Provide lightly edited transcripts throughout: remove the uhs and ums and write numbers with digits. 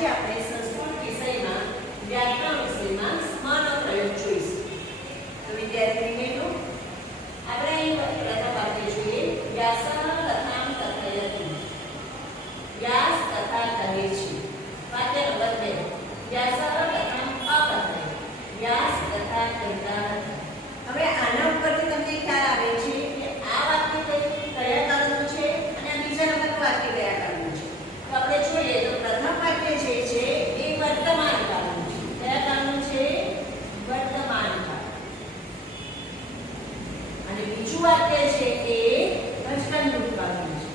આજે આપણે સંસ્કૃત વિષયમાં વ્યાકરણ વિષયમાં સ્મનો પ્રયોગ જોઈશું. તો વિદ્યાર્થી મિત્રો આપણે અહીં પ્રથમ વાક્ય જોઈએ. વ્યાસઃ કથાં કથયતિ. વ્યાસ કથા કહે છે. વાક્ય નંબર 2. વ્યાસઃ કથાં અકથયતિ. વ્યાસ કથા કહેતા નથી. હવે આના ઉપરથી તમને ખ્યાલ આવે છે કે આ વાક્ય કયા કાળનું છે અને બીજા નંબરનું વાક્ય કયા કાળનું છે. તો આપણે જોઈએ તો પ્રથમ વાક્ય જે છે એ વર્તમાન કાળનું છે. કયા કાળનું છે? વર્તમાન કાળ. અને બીજું વાક્ય છે એ વચન ભૂતકાળનું છે.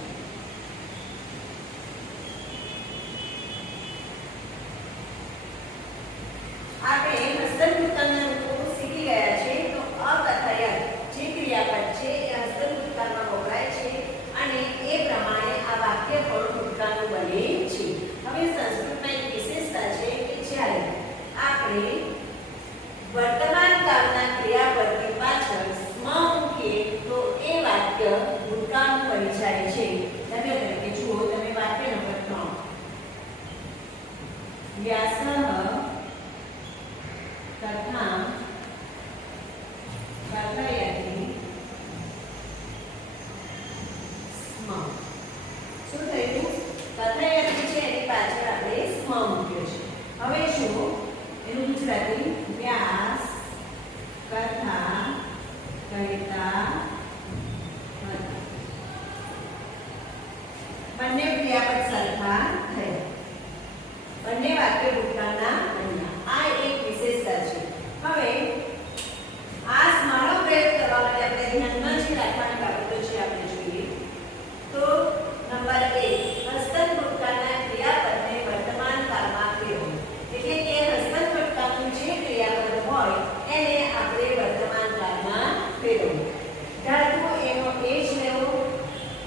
આપણે હસ્તન ભૂતકાળના રૂપો શીખી ગયા છે. તો અકથયત જે ક્રિયાપદ છે એ હસ્તન ભૂતકાળમાં વપરાય છે અને એ પ્રમાણે આ વાક્ય પણ ભૂતકાળનું બને છે. હવે સંસ્કૃતમાં એક વિશેષતા છે કે જ્યારે આપણે વર્તમાન કાળના ક્રિયાપદની પાછળ સ્મ મૂકીએ તો એ વાક્ય ભૂતકાળનું બની જાય છે. દાખલા તરીકે જુઓ તમે વાક્ય નંબર 3. વ્યાસઃ કથાં કથયતિ સ્મ. શું થયું? કથયતિ છે એની પાછળ આપણે સ્મ મૂક્યો છે. હવે શું એનું ગુજરાતી? વ્યાસ કથા કહેતા હતા. બંને ક્રિયાપદ સરખા થયા. બંને વાક્ય ભૂતકાળના બન્યા. આ એક વિશેષતા છે. હવે આ સ્મનો પ્રયોગ કરવા માટે આપણે ધ્યાનમાં જે રાખવાની બાબતો છે આપણે જોઈએ. તો નંબર 1 હસ્તન ભૂતકાળના ક્રિયાપદને વર્તમાન કાળમાં ફેરવો. એટલે કે હસ્તન ભૂતકાળનું જે ક્રિયાપદ હોય એને આપણે વર્તમાન કાળમાં ફેરવવું. ધાતુ એનો એ જ લેવો.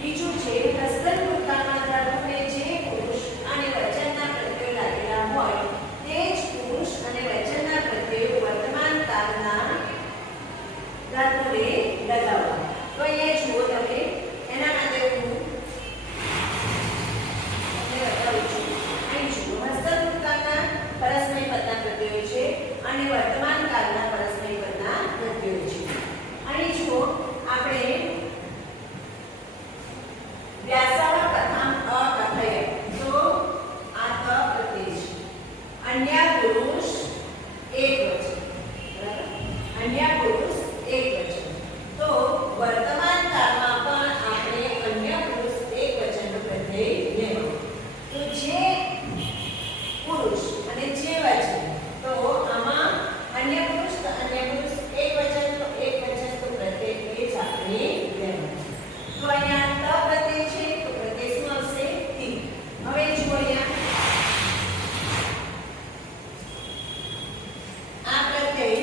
બીજું છે હસ્તન ભૂતકાળમાં ધાતુને જે પુરુષ અને વચનના પ્રત્યયો લાગેલા હોય તે જ પુરુષ અને વચનના પ્રત્યયો વર્તમાન કાળના ધાતુને લગાવવા. તો અહીંયા જુઓ તમે એના માટે હું તમને બતાવું છું. અહીં જુઓ હસ્તન ભૂતકાળના પરસ્મય પદના પ્રત્યયો છે અને વર્તમાન કાળના પરસ્મય પદના પ્રત્યયો છે. અહીં જુઓ આપણે વ્યાસઃ કથાં અકથયત. તો આ ક પ્રત્યય છે. અન્ય પુરુષ એકવચન. બરાબર? અન્ય પુરુષ એકવચન. તો વર્તમાન કાળમાં પણ આપણે અન્ય પુરુષ એકવચનનો પ્રત્યય લેવો. તો જે પુરુષ અને જે વચન. તો આમાં અન્ય પુરુષ એકવચન તો એકવચન તો પ્રત્યય એ જ આપણે લેવાનું. તો અહીંયા ત પ્રત્યય છે તો પ્રત્યય શું આવશે? તિ. હવે જુઓ અહીંયા આ પ્રત્યય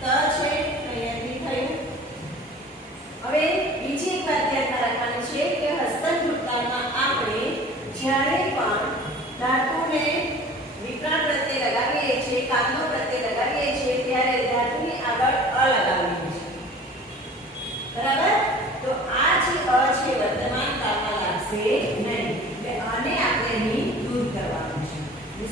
ત છે અહીંયાથી થયું. હવે બીજી એક વાત ધ્યાનમાં રાખવાની છે કે હસ્તન ભૂતકાળમાં આપણે જ્યારે પણ ધાતુને વિકરણ પ્રત્યય લગાવીએ છીએ, કામનો પ્રત્યય લગાવીએ છીએ ત્યારે ધાતુની આગળ અ લગાવીએ છીએ. બરાબર? તો આ જે અ છે વર્તમાન કાળમાં લાગશે નહીં. એટલે આને આપણે અહીં દૂર કરવાનું છે.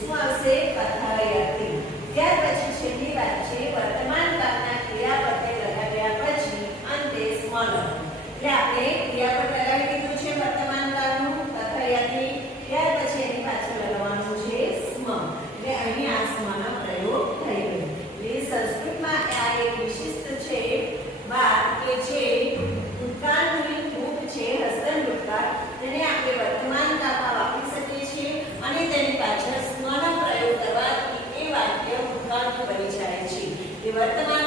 શું આવશે? કથયતિ. ત્યાર પછી છેલ્લી વાત છે વર્તમાન કાળના ક્રિયાપદને લગાવ્યા પછી અંતે સ્મ લગાવવું. એટલે આપણે ક્રિયાપદ લગાવી દીધું છે વર્તમાન કાળનું કથયતિ. ત્યાર પછી એની પાછળ લગાવવાનું છે સ્મ. એટલે અહીં આ સ્મનો પ્રયોગ થઈ ગયો. એટલે સંસ્કૃતમાં આ એક વિશિષ્ટ છે વાત કે જે ભૂતકાળની ભૂત છે હસ્તન ભૂતકાળ તેને આપણે વર્તમાન કાળમાં વાપરી શકીએ છીએ અને તેની પાછળ સ્મનો પ્રયોગ કરવાથી એ વાક્ય ભૂતકાળનું બની જાય છે. એ વર્તમાન